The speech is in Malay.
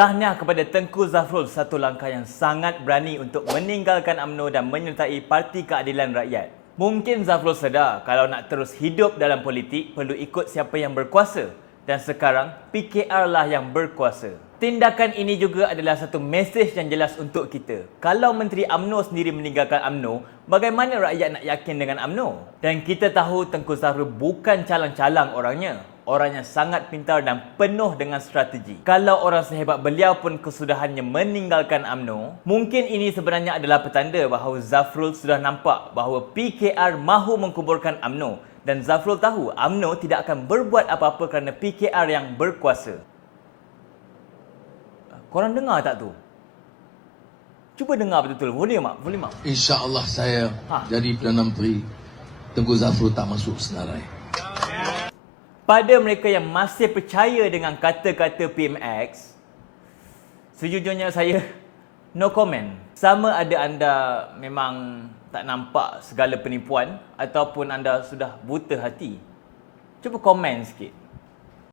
Tahniah kepada Tengku Zafrul satu langkah yang sangat berani untuk meninggalkan UMNO dan menyertai Parti Keadilan Rakyat. Mungkin Zafrul sedar kalau nak terus hidup dalam politik perlu ikut siapa yang berkuasa dan sekarang PKR lah yang berkuasa. Tindakan ini juga adalah satu mesej yang jelas untuk kita. Kalau Menteri AMNO sendiri meninggalkan AMNO, bagaimana rakyat nak yakin dengan AMNO? Dan kita tahu Tengku Zafrul bukan calang-calang orangnya. Orang yang sangat pintar dan penuh dengan strategi. Kalau orang sehebat beliau pun kesudahannya meninggalkan AMNO, mungkin ini sebenarnya adalah petanda bahawa Zafrul sudah nampak bahawa PKR mahu mengkuburkan AMNO dan Zafrul tahu AMNO tidak akan berbuat apa-apa kerana PKR yang berkuasa. Korang dengar tak tu? Cuba dengar betul-betul. Boleh mak? Boleh mak? InsyaAllah saya Ha. jadi Perdana Menteri Tengku Zafrul tak masuk senarai. Pada mereka yang masih percaya dengan kata-kata PMX, sejujurnya saya no comment. Sama ada anda memang tak nampak segala penipuan ataupun anda sudah buta hati. Cuba komen sikit.